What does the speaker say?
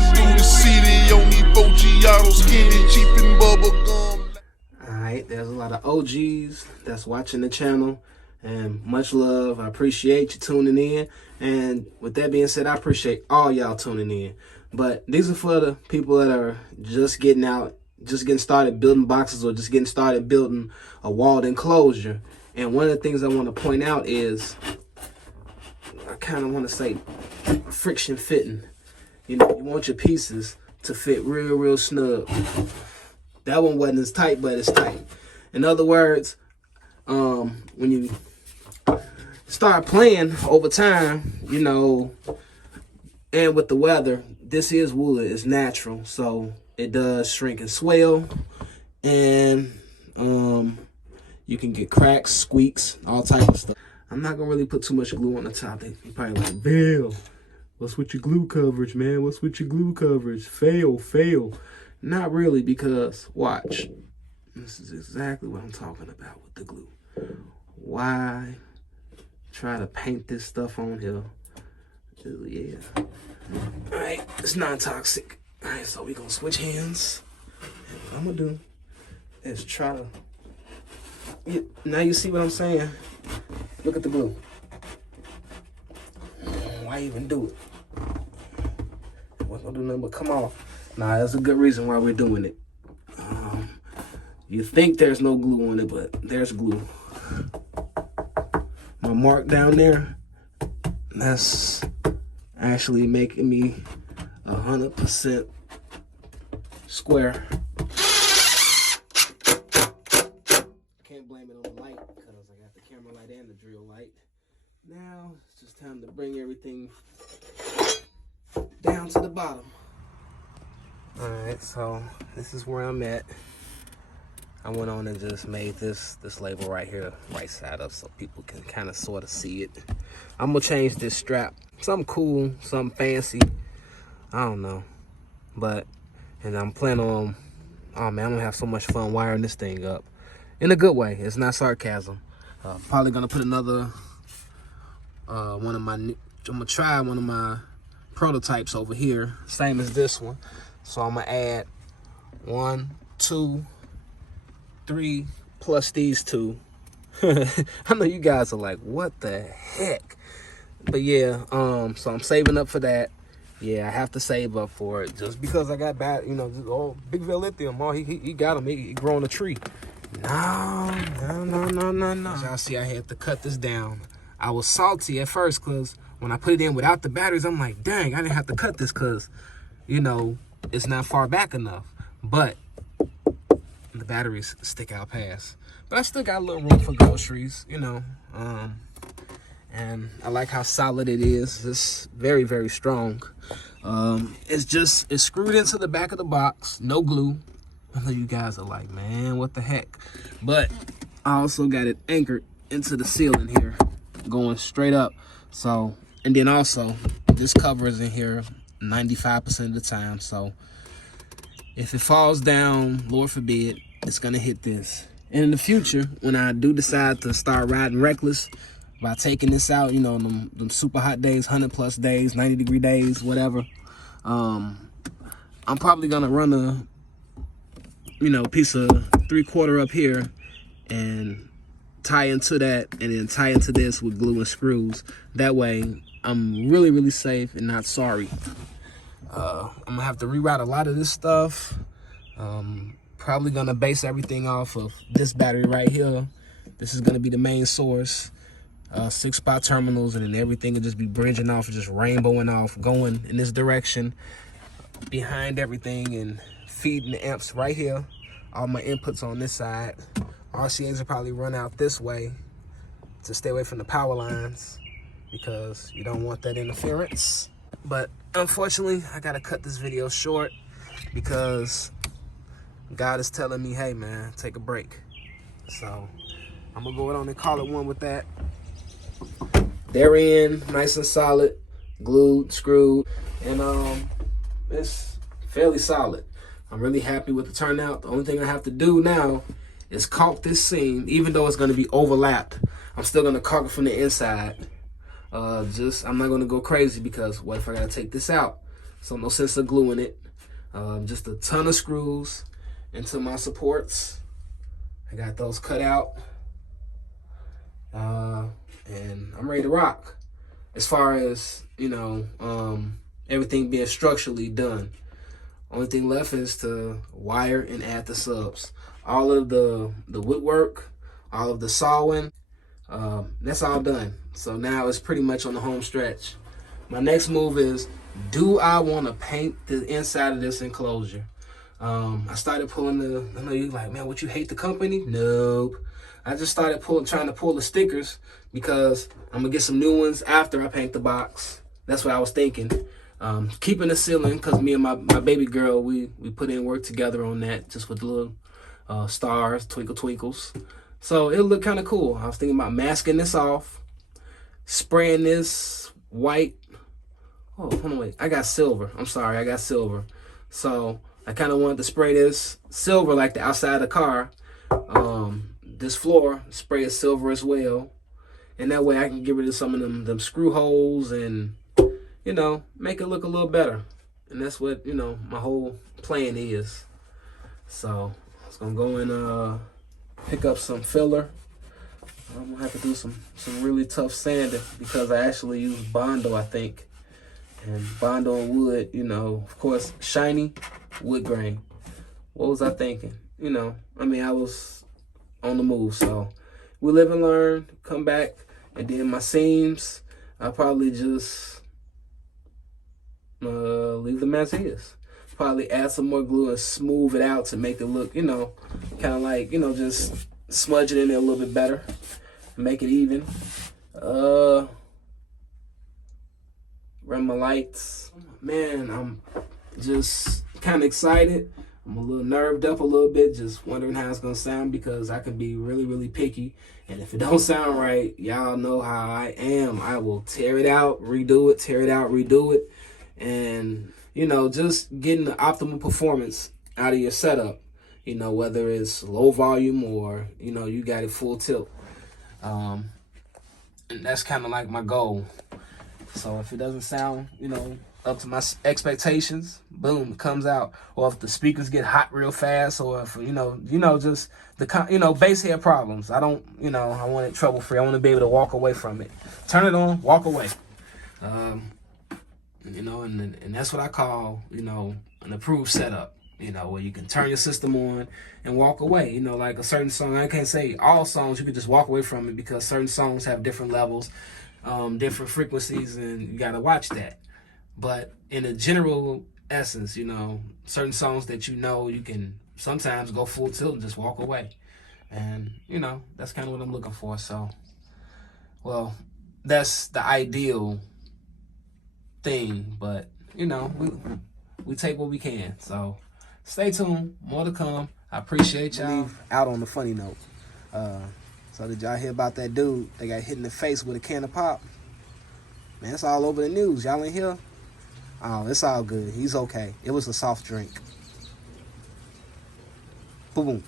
Driving through the city on these 4 skinny, cheap and bubble gum. Alright, there's a lot of OGs that's watching the channel, and much love. I appreciate you tuning in. And with that being said, I appreciate all y'all tuning in. But these are for the people that are just getting out, just getting started building boxes, or just getting started building a walled enclosure. And one of the things I want to point out is, I kind of want to say friction fitting. You know, you want your pieces to fit real snug. That one wasn't as tight, but it's tight. In other words, when you start playing over time, you know, and with the weather, this is wood, it's natural, so it does shrink and swell, and you can get cracks, squeaks, all type of stuff. I'm not gonna really put too much glue on the top. They probably like, Bill, what's with your glue coverage, man? What's with your glue coverage? Fail. Not really, because watch. This is exactly what I'm talking about with the glue. Why try to paint this stuff on here? Yeah. All right, it's non-toxic. All right, so we're gonna switch hands. What I'm gonna do is try to, now you see what I'm saying? Look at the glue. Why even do it? Wasn't gonna do nothing but come off. Nah, that's a good reason why we're doing it. You think there's no glue on it, but there's glue. My mark down there, that's actually making me 100% square. Can't blame it on the light, because I got the camera light and the drill light. Now it's just time to bring everything down to the bottom. Alright, so this is where I'm at. I went on and just made this label right here, right side up, so people can kind of sort of see it. I'm gonna change this strap. Something cool, something fancy. I don't know. But, and I'm planning on, oh man, I'm gonna have so much fun wiring this thing up. In a good way, it's not sarcasm. Probably gonna put another, I'm gonna try one of my prototypes over here, same as this one. So I'm gonna add 1, 2, 3 plus these 2. I know you guys are like, what the heck? But yeah, so I'm saving up for that. Yeah, I have to save up for it, just because I got bad, you know, oh, Big Veil Lithium, oh, he got him, he growing a tree. No. As y'all see, I had to cut this down. I was salty at first, because when I put it in without the batteries, I'm like, dang, I didn't have to cut this, because, you know, it's not far back enough. But the batteries stick out past. But I still got a little room for groceries, you know. And I like how solid it is. It's very strong. It's screwed into the back of the box, no glue. I know you guys are like, man, what the heck? But I also got it anchored into the ceiling here, going straight up. So, and then also this cover is in here 95% of the time. So if it falls down, Lord forbid, it's gonna hit this. And in the future, when I do decide to start riding reckless by taking this out, you know, them super hot days, 100+ days, 90-degree days, whatever, I'm probably gonna run a, you know, piece of 3/4 up here and tie into that, and then tie into this with glue and screws. That way I'm really safe and not sorry. I'm gonna have to reroute a lot of this stuff. Probably gonna base everything off of this battery right here. This is gonna be the main source. 6-spot terminals, and then everything will just be bridging off, just rainbowing off, going in this direction behind everything, and feeding the amps right here. All my inputs on this side. RCAs will probably run out this way to stay away from the power lines, because you don't want that interference. But unfortunately, I gotta cut this video short, because God is telling me, hey man, take a break. So I'm gonna go on and call it one with that. They're in, nice and solid, glued, screwed, and it's fairly solid. I'm really happy with the turnout. The only thing I have to do now is caulk this seam. Even though it's gonna be overlapped, I'm still gonna caulk it from the inside. I'm not gonna go crazy, because what if I gotta take this out? so no sense of gluing it. Just a ton of screws into my supports. I got those cut out, and I'm ready to rock. As far as, you know, everything being structurally done, only thing left is to wire and add the subs. All of the woodwork, all of the sawing, that's all done. So now it's pretty much on the home stretch. My next move is, do I want to paint the inside of this enclosure? I started pulling I know you're like, man, what, you hate the company? Nope. I just started trying to pull the stickers because I'm gonna get some new ones after I paint the box. That's what I was thinking. Keeping the ceiling, because me and my baby girl, we put in work together on that, just with little stars, twinkles. So it'll look kind of cool. I was thinking about masking this off, spraying this white. Oh, hold on, wait. I got silver. I'm sorry, I got silver. So I kind of wanted to spray this silver like the outside of the car. This floor, spray it silver as well. And that way I can get rid of some of them screw holes and, you know, make it look a little better. And that's what, you know, my whole plan is. So I was going to go and pick up some filler. I'm going to have to do some really tough sanding because I actually use Bondo, I think. And Bondo and wood, you know, of course, shiny wood grain. What was I thinking? You know, I mean, I was on the move. So we live and learn, come back. And then my seams, I'll probably just leave them as is. Probably add some more glue and smooth it out to make it look, you know, kind of like, you know, just smudge it in there a little bit better. Make it even. Run my lights. Man, I'm just kind of excited. I'm a little nerved up a little bit, just wondering how it's going to sound because I can be really, really picky. And if it don't sound right, y'all know how I am. I will tear it out, redo it, tear it out, redo it. And, you know, just getting the optimal performance out of your setup. You know, whether it's low volume or, you know, you got it full tilt. And that's kind of like my goal. So if it doesn't sound, you know, up to my expectations, boom, it comes out. Or if the speakers get hot real fast, or if, you know, just the, you know, bass head problems. I don't, you know, I want it trouble free. I want to be able to walk away from it. Turn it on, walk away. You know, and that's what I call, you know, an approved setup. You know, where you can turn your system on and walk away. You know, like a certain song, I can't say all songs you could just walk away from it because certain songs have different levels, different frequencies, and you got to watch that. But in a general essence, you know, certain songs that you know you can sometimes go full tilt and just walk away. And, you know, that's kind of what I'm looking for. So, well, that's the ideal thing. But, you know, we take what we can. So stay tuned. More to come. I appreciate y'all. Out on the funny note. So did y'all hear about that dude that got hit in the face with a can of pop? Man, it's all over the news. Y'all ain't here? Oh, it's all good. He's okay. It was a soft drink. Boom.